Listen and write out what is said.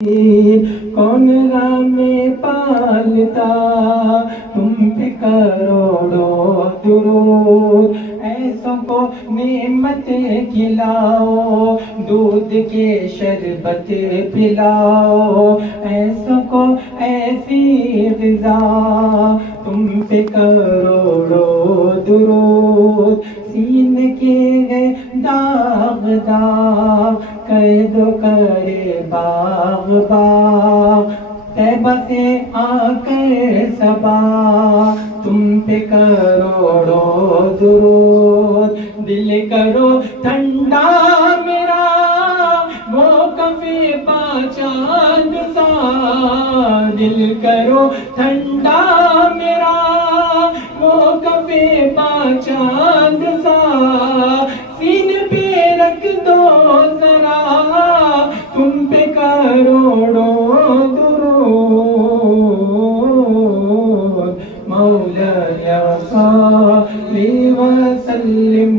कौन हमें पालता, तुम पे करोड़ों दुरूद। ऐसों को नेमत खिलाओ, दूध के शरबत पिलाओ। ऐसों को ऐसी ग़िज़ा, तुम पे करोड़ों दुरूद। सीने के है दाग दाग, कैद करे बाग बाग। तैबा से आकर सबा, तुम पे करोड़ों दुरूद। दिल करो ठंडा मेरा, वो कभी चांद सा। दिल करो ठंडा मेरा, वो कभी चांद सा। सीने पे रख दो जरा, तुम पे करोड़ों दुरूद। मौला या सल्ली व सल्लिम।